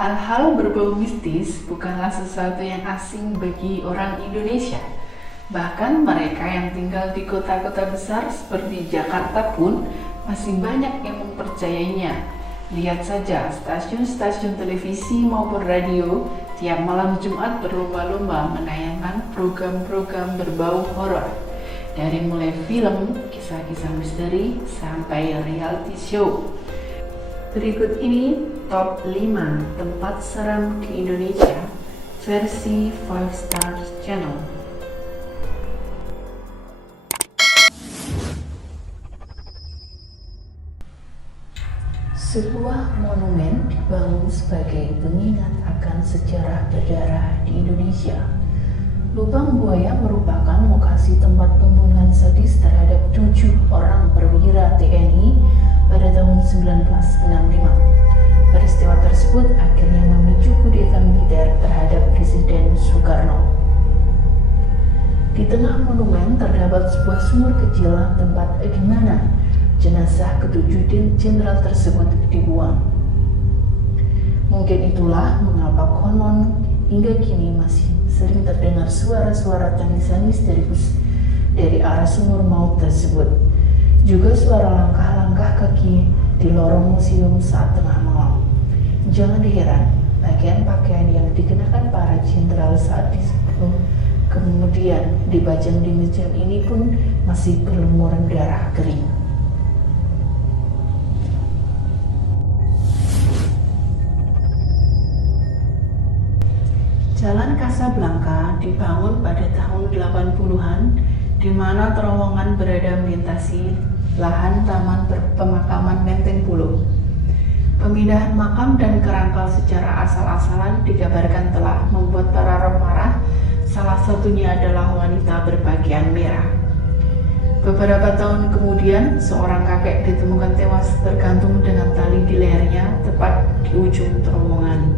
Hal-hal berbau mistis bukanlah sesuatu yang asing bagi orang Indonesia. Bahkan mereka yang tinggal di kota-kota besar seperti Jakarta pun masih banyak yang mempercayainya. Lihat saja stasiun-stasiun televisi maupun radio tiap malam Jumat berlomba-lomba menayangkan program-program berbau horor. Dari mulai film, kisah-kisah misteri, sampai reality show. Berikut ini top 5 tempat seram di Indonesia versi 5 Stars Channel. Sebuah monumen dibangun sebagai pengingat akan sejarah berdarah di Indonesia. Lubang Buaya merupakan lokasi tempat pembunuhan sadis terhadap 7 orang perwira TNI pada tahun 1965. Peristiwa tersebut akhirnya memicu kudeta militer terhadap Presiden Soekarno. Di tengah monumen terdapat sebuah sumur kecil tempat di mana jenazah ketujuh jenderal tersebut dibuang. Mungkin itulah mengapa konon hingga kini masih sering terdengar suara-suara tangisan misterius dari arah sumur maut tersebut. Juga suara langkah-langkah kaki di lorong museum saat tengah malam. Jangan diheran, pakaian yang dikenakan para jenderal saat disebut kemudian dipajang di museum ini pun masih berlumuran darah kering. Jalan Casablanca dibangun pada tahun 80-an, di mana terowongan berada melintasi lahan taman pemakaman Menteng Pulo. Pemindahan makam dan kerangkal secara asal-asalan dikabarkan telah membuat para roh marah, salah satunya adalah wanita berpakaian merah. Beberapa tahun kemudian, seorang kakek ditemukan tewas tergantung dengan tali di lehernya tepat di ujung terowongan.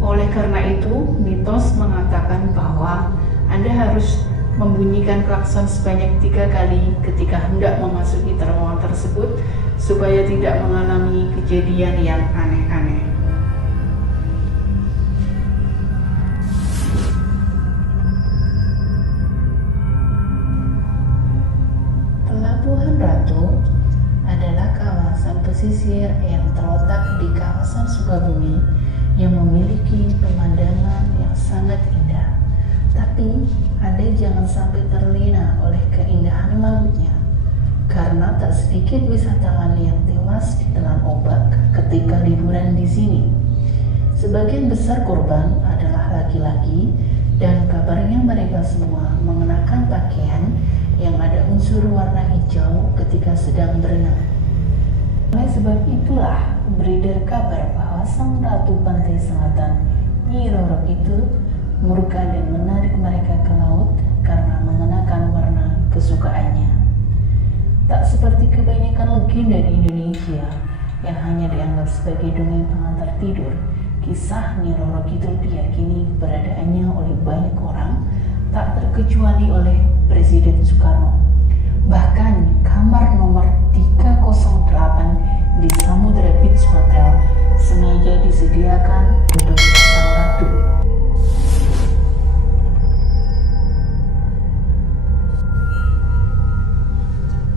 Oleh karena itu, mitos mengatakan bahwa Anda harus membunyikan klakson sebanyak 3 kali ketika hendak memasuki terowongan tersebut supaya tidak mengalami kejadian yang aneh-aneh. Pelabuhan Ratu adalah kawasan pesisir yang terletak di kawasan Sukabumi yang memiliki pemandangan yang sangat indah. Tapi Anda jangan sampai terlena oleh keindahan lautnya, karena tak sedikit wisatawan yang tewas ditelan ombak ketika liburan di sini. Sebagian besar korban adalah laki-laki dan kabarnya mereka semua mengenakan pakaian yang ada unsur warna hijau ketika sedang berenang. Oleh sebab itulah beredar kabar bahwa sang ratu pantai selatan Nyi Roro itu murka dan menarik mereka ke laut karena mengenakan warna kesukaannya. Tak seperti kebanyakan legenda di Indonesia yang hanya dianggap sebagai dongeng pengantar tidur, kisah Nyi Roro Kidul diyakini keberadaannya oleh banyak orang, tak terkecuali oleh Presiden Soekarno. Bahkan kamar nomor 308 di Samudra Beach Hotel sengaja disediakan untuk sang ratu.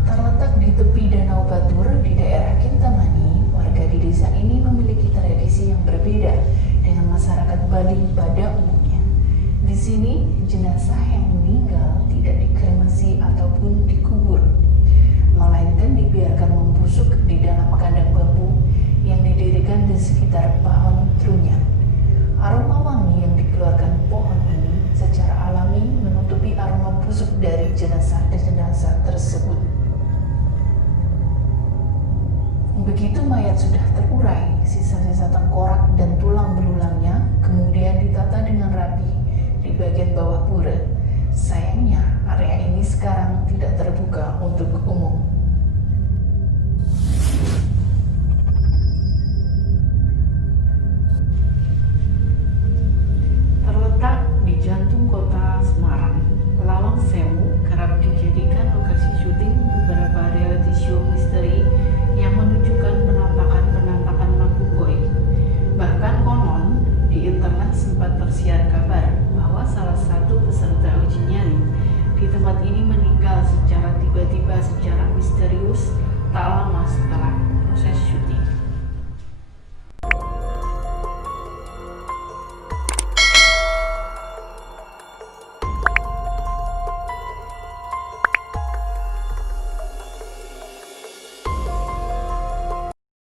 Terletak di tepi Danau Batur di daerah Kintamani, warga di desa ini memiliki tradisi yang berbeda dengan masyarakat Bali pada umumnya. Di sini, jenazah yang meninggal tidak dikremasi ataupun dikubur, melainkan dibiarkan membusuk di dalam kandang bambu yang didirikan di sekitar pohon trunyan. Aroma wangi yang dikeluarkan pohon ini secara alami menutupi aroma busuk dari jenazah tersebut. Begitu mayat sudah terurai, sisa-sisa tengkorak dan tulang belulangnya kemudian ditata dengan rapi di bagian bawah pura. Sayangnya, area ini sekarang tidak terbuka untuk umum. Terletak di jantung kota Semarang, Lawang Sewu kerap dijadikan lokasi syuting beberapa reality show misteri yang menunjukkan penampakan-penampakan makhluk gaib. Bahkan konon meninggal secara tiba-tiba, secara misterius tak lama setelah proses syuting.